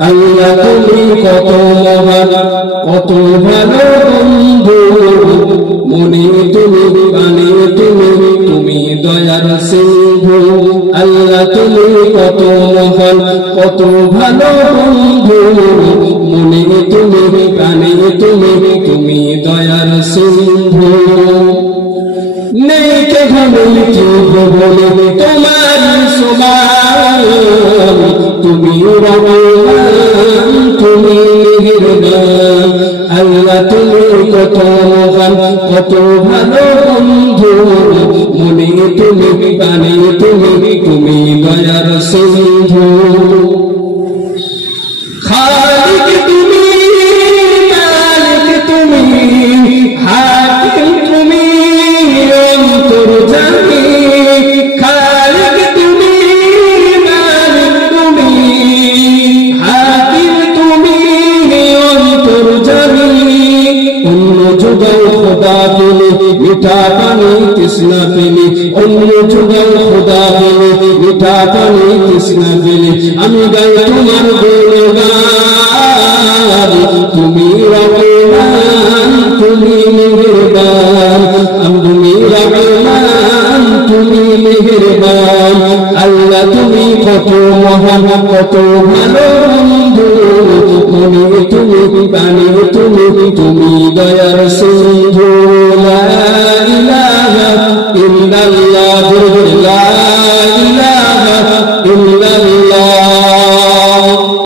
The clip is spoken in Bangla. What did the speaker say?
আল্লাহ তুমি কত মহান কত ভালো বন্ধু মনে তুমি প্রাণে তুমি দয়ার সিন্ধু আল্লাহ তুমি কত মহান কত ভালো বন্ধু মনে তুমি প্রাণে তুমি দয়ার সিন্ধু নেই কে ঘরে কি বলে তোমার সমান তুমি রহমান তুমি মেহেরবান আল্লাহ তুমি কত মহান কত ভালো বন্ধু মনে তুমি প্রাণে তুমি দয়ার সিন্ধু খালিক তুমি মালিক তুমি হাকিম তুমি অন্তর্যামী খালিক তুমি মালিক তুমি হাকিম তুমি অন্তর্যামী অন্য যুগল খোদা তুমি মিঠা পানি তৃষ্ণা পেলে অন্য যুগল খোদা পেলে মিঠা পানি তৃষ্ণা পেলে আমি গাই তোমার গুণগান তুমি রহমান তুমি মেহেরবান তুমি রহমান তুমি মেহেরবান আল্লাহ তুমি কত মহান কত ভালো বন্ধু মনে তুমি প্রাণে তুমি দয়ার